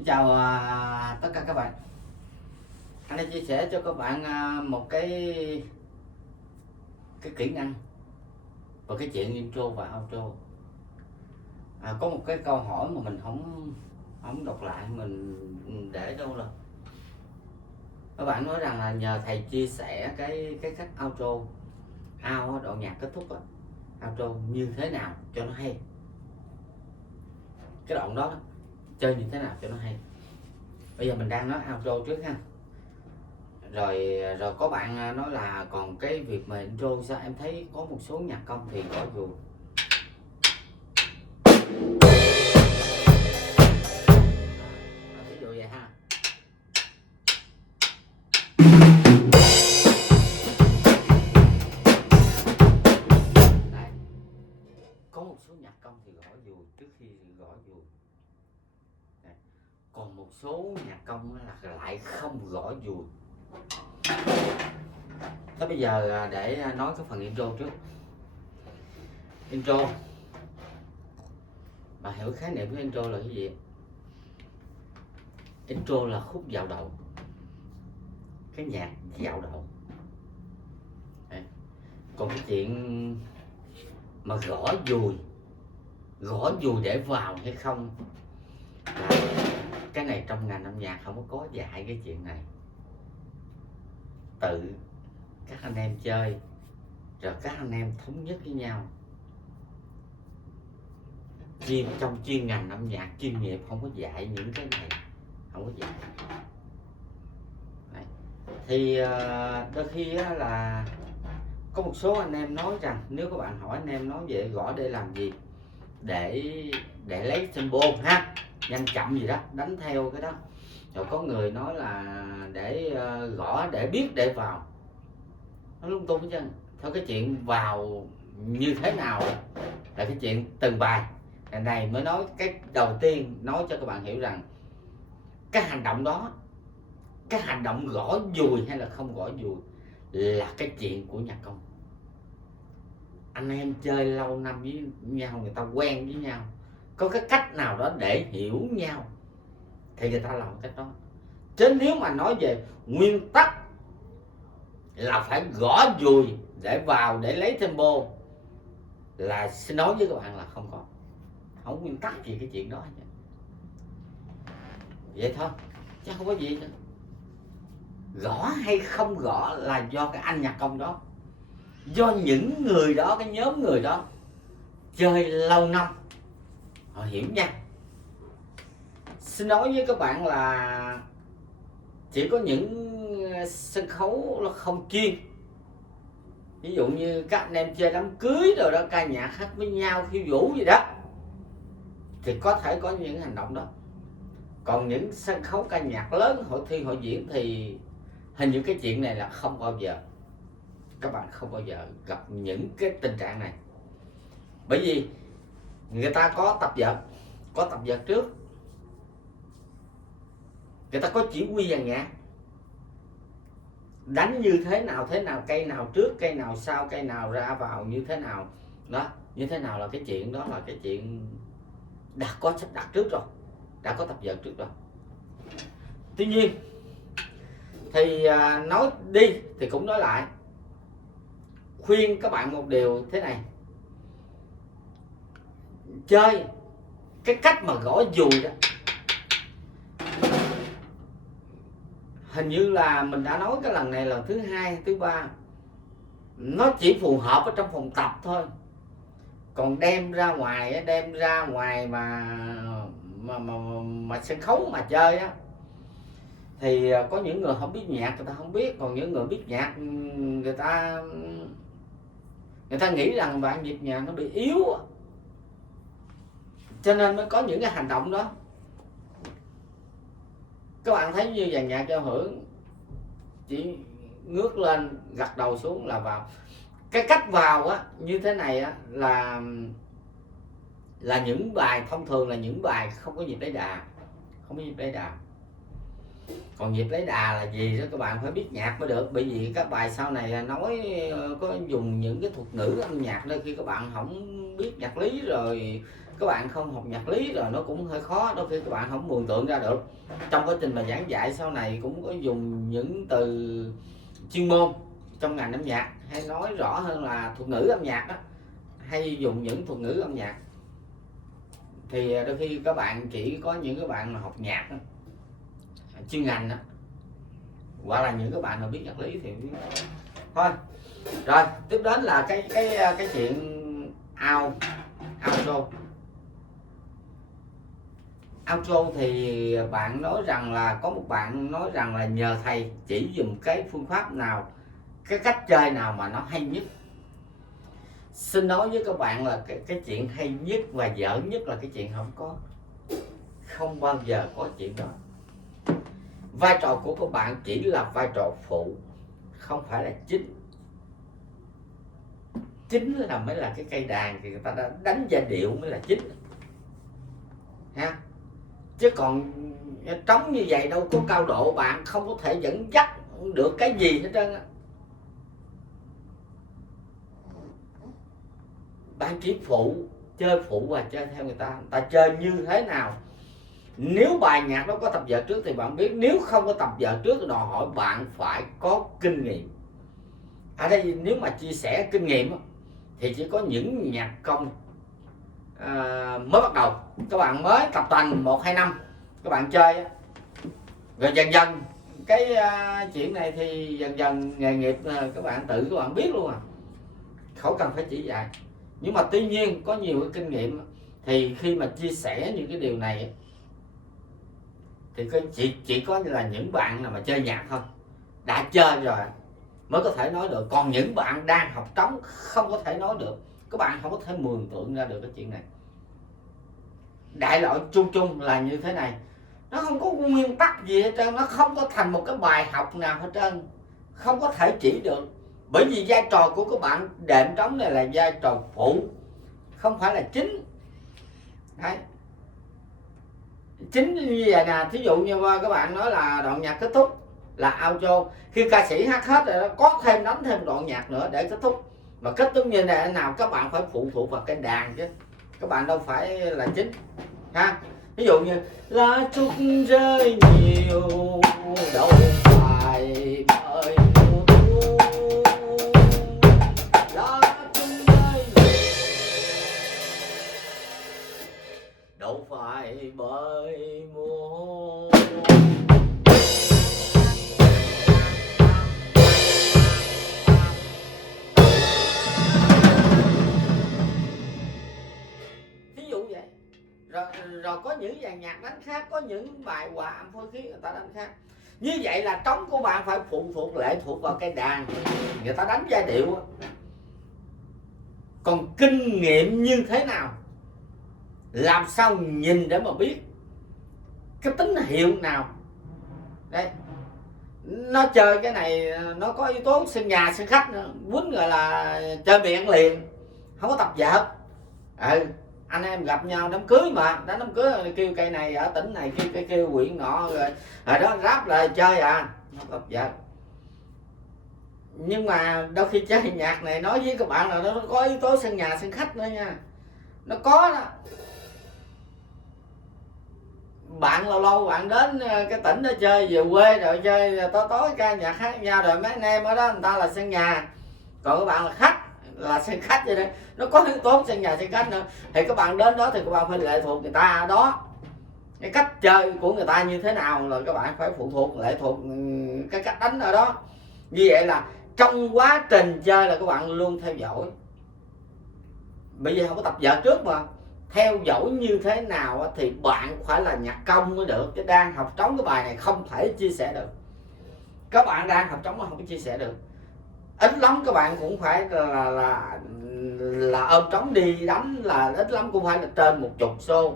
Xin chào tất cả các bạn. Anh đã chia sẻ cho các bạn một cái kỹ năng và cái chuyện intro và outro. Có một cái câu hỏi mà mình không đọc lại, mình để đâu rồi. Các bạn nói rằng là nhờ thầy chia sẻ cái cách outro, đoạn nhạc kết thúc outro như thế nào cho nó hay. Cái đoạn đó chơi như thế nào cho nó hay. Bây giờ mình đang nói outro trước ha. Rồi có bạn nói là còn cái việc mà intro sao em thấy có một số nhạc công thì gõ dù. Ví dụ vậy ha. Đấy. Có một số nhạc công thì gõ dù trước khi gõ dù. Đấy. Còn một số nhạc công là lại không gõ dù. Thế bây giờ để nói cái phần intro trước. Intro, bà hiểu khái niệm của intro là cái gì? Intro là khúc dạo đầu, cái nhạc dạo đầu. Đấy. Còn cái chuyện mà gõ dùi để vào hay không là cái này trong ngành âm nhạc không có dạy cái chuyện này. Tự các anh em chơi rồi các anh em thống nhất với nhau. Trong chuyên ngành âm nhạc chuyên nghiệp không có dạy những cái này, không có dạy. Đấy. Thì đôi khi là có một số anh em nói rằng, nếu các bạn hỏi anh em nói về gõ để làm gì, để lấy tempo ha, nhanh chậm gì đó, đánh theo cái đó. Rồi có người nói là để gõ để biết để vào, nó lung tung hết trơn. Thôi cái chuyện vào như thế nào là cái chuyện từng bài. Ngày này mới nói cái đầu tiên, nói cho các bạn hiểu rằng cái hành động đó, cái hành động gõ dùi hay là không gõ dùi là cái chuyện của nhạc công. Anh em chơi lâu năm với nhau, người ta quen với nhau, có cái cách nào đó để hiểu nhau thì người ta làm cách đó. Chứ nếu mà nói về nguyên tắc là phải gõ dùi để vào, để lấy tempo, là xin nói với các bạn là không nguyên tắc gì cái chuyện đó. Vậy thôi, chứ không có gì nữa. Gõ hay không gõ là do cái anh nhạc công đó, do những người đó, cái nhóm người đó chơi lâu năm, họ hiểu nha. Xin nói với các bạn là chỉ có những sân khấu nó không chuyên, ví dụ như các anh em chơi đám cưới rồi đó, ca nhạc hát với nhau, khiêu vũ gì đó, thì có thể có những hành động đó. Còn những sân khấu ca nhạc lớn, hội thi hội diễn thì hình như cái chuyện này là không bao giờ, các bạn không bao giờ gặp những cái tình trạng này. Bởi vì người ta có tập vợt trước, người ta có chỉ huy dàn nhạc, đánh như thế nào, cây nào trước, cây nào sau, cây nào ra vào như thế nào đó, như thế nào là cái chuyện đó, là cái chuyện đã có sắp đặt trước rồi, đã có tập vợt trước rồi. Tuy nhiên thì nói đi thì cũng nói lại, khuyên các bạn một điều thế này: chơi cái cách mà gõ dùi đó, hình như là mình đã nói cái lần này lần thứ hai thứ ba, nó chỉ phù hợp ở trong phòng tập thôi. Còn đem ra ngoài mà sân khấu mà chơi á, thì có những người không biết nhạc người ta không biết, còn những người biết nhạc người ta nghĩ rằng bạn nhịp nhàng nó bị yếu, cho nên mới có những cái hành động đó. Các bạn thấy như dàn nhạc giao hưởng chỉ ngước lên gật đầu xuống là vào. Cái cách vào á như thế này á là những bài thông thường, là những bài không có nhịp lấy đà, không có nhịp lấy đà. Còn nhịp lấy đà là gì đó các bạn phải biết nhạc mới được, bởi vì các bài sau này nói có dùng những cái thuật ngữ âm nhạc, đôi khi các bạn không biết nhạc lý rồi các bạn không học nhạc lý rồi nó cũng hơi khó, đôi khi các bạn không mường tượng ra được. Trong quá trình mà giảng dạy sau này cũng có dùng những từ chuyên môn trong ngành âm nhạc, hay nói rõ hơn là thuật ngữ âm nhạc đó, hay dùng những thuật ngữ âm nhạc, thì đôi khi các bạn chỉ có những cái bạn mà học nhạc đó, chuyên ngành đó, hoặc là những các bạn mà biết nhạc lý thì biết. Thôi rồi tiếp đến là cái chuyện outro thì bạn nói rằng là có một bạn nói rằng là nhờ thầy chỉ dùm cái phương pháp nào, cái cách chơi nào mà nó hay nhất. Xin nói với các bạn là cái chuyện hay nhất và dở nhất là cái chuyện không bao giờ có chuyện đó. Vai trò của các bạn chỉ là vai trò phụ, không phải là chính. Chính là mới là cái cây đàn thì người ta đã đánh giai điệu mới là chính ha. Chứ còn trống như vậy đâu có cao độ, bạn không có thể dẫn dắt được cái gì hết trơn á. Bạn chỉ chơi phụ và chơi theo người ta chơi như thế nào. Nếu bài nhạc đó có tập vở trước thì bạn biết, nếu không có tập vở trước thì đòi hỏi bạn phải có kinh nghiệm. Ở đây nếu mà chia sẻ kinh nghiệm thì chỉ có những nhạc công mới bắt đầu, các bạn mới tập tành 1-2 năm các bạn chơi, rồi dần dần cái chuyện này thì dần dần nghề nghiệp các bạn biết luôn không cần phải chỉ dạy. Nhưng mà tuy nhiên có nhiều cái kinh nghiệm thì khi mà chia sẻ những cái điều này thì chỉ có là những bạn nào mà chơi nhạc thôi, đã chơi rồi mới có thể nói được. Còn những bạn đang học trống không có thể nói được, các bạn không có thể mường tượng ra được cái chuyện này. Đại loại chung là như thế này, nó không có nguyên tắc gì hết trơn, nó không có thành một cái bài học nào hết trơn, không có thể chỉ được. Bởi vì vai trò của các bạn đệm trống này là vai trò phụ, không phải là chính. Đấy. Chính như vậy nè, thí dụ như các bạn nói là đoạn nhạc kết thúc là outro, khi ca sĩ hát hết rồi đó, có đánh thêm đoạn nhạc nữa để kết thúc. Mà kết thúc như thế nào các bạn phải phụ thuộc vào cái đàn chứ, các bạn đâu phải là chính ha. Ví dụ như lá trúc rơi nhiều đâu phải bởi mùa thu, lá trúc rơi nhiều đâu phải bởi mùa. Thí dụ vậy. Rồi có những dàn nhạc đánh khác, có những bài hòa âm phối khí người ta đánh khác. Như vậy là trống của bạn phải phụ thuộc lệ thuộc vào cây đàn, người ta đánh giai điệu. Còn kinh nghiệm như thế nào, làm sao nhìn để mà biết cái tín hiệu nào. Đấy, nó chơi cái này nó có yếu tố sân nhà sân khách nữa, quýnh gọi là chơi miệng liền, không có tập vợ. Anh em gặp nhau đám cưới mà, đám cưới kêu cây này ở tỉnh này, kêu huyện nọ, rồi đó ráp lại chơi không tập vợ. Nhưng mà đôi khi chơi nhạc này nói với các bạn là nó có yếu tố sân nhà sân khách nữa nha, nó có đó. Bạn lâu lâu bạn đến cái tỉnh đó chơi, về quê rồi chơi tối ca nhạc hát nhau, rồi mấy anh em ở đó người ta là sân nhà, còn các bạn là khách, là sân khách vậy đó, nó có yếu tố sân nhà sân khách nữa. Thì các bạn đến đó thì các bạn phải lệ thuộc người ta đó, cái cách chơi của người ta như thế nào là các bạn phải phụ thuộc lệ thuộc cái cách đánh ở đó. Như vậy là trong quá trình chơi là các bạn luôn theo dõi, bởi vì không có tập vở trước mà. Theo dõi như thế nào thì bạn phải là nhạc công mới được, chứ đang học trống cái bài này không thể chia sẻ được. Các bạn đang học trống mà không có chia sẻ được, ít lắm các bạn cũng phải là ôm trống đi đánh, là ít lắm cũng phải là trên 10 show,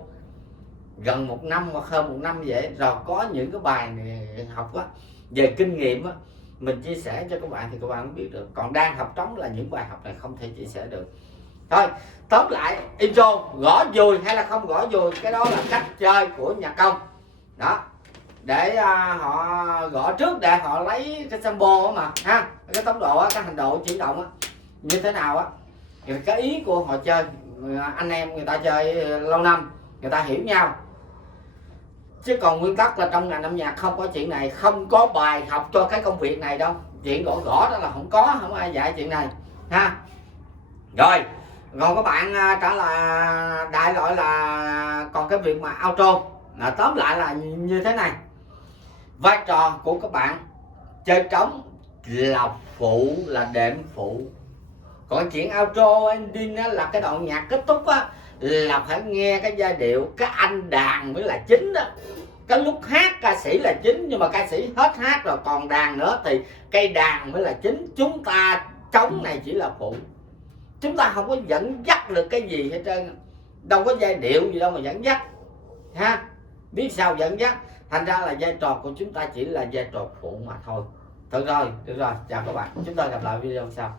gần 1 năm hoặc hơn 1 năm vậy. Rồi có những cái bài này học về kinh nghiệm mình chia sẻ cho các bạn thì các bạn cũng biết được. Còn đang học trống là những bài học này không thể chia sẻ được. Thôi tóm lại, intro gõ dùi hay là không gõ dùi, cái đó là cách chơi của nhạc công đó, để họ gõ trước để họ lấy cái sample mà cái tốc độ cái hành độ chuyển động như thế nào thì cái ý của họ chơi anh em người ta chơi lâu năm, người ta hiểu nhau. Chứ còn nguyên tắc là trong ngành âm nhạc không có chuyện này, không có bài học cho cái công việc này đâu. Chuyện gõ gõ đó là không có ai dạy chuyện này ha. Rồi còn các bạn trả lời đại loại là còn cái việc mà outro là tóm lại là như thế này. Vai trò của các bạn chơi trống là phụ, là đệm phụ. Còn chuyện outro ending á, là cái đoạn nhạc kết thúc á, là phải nghe cái giai điệu, cái anh đàn mới là chính đó. Cái lúc hát ca sĩ là chính, nhưng mà ca sĩ hết hát rồi còn đàn nữa thì cây đàn mới là chính. Chúng ta trống này chỉ là phụ, chúng ta không có dẫn dắt được cái gì hết trơn, đâu có giai điệu gì đâu mà dẫn dắt ha. Biết sao dẫn dắt, thành ra là vai trò của chúng ta chỉ là vai trò phụ mà thôi. Được rồi, chào các bạn, chúng ta gặp lại video sau.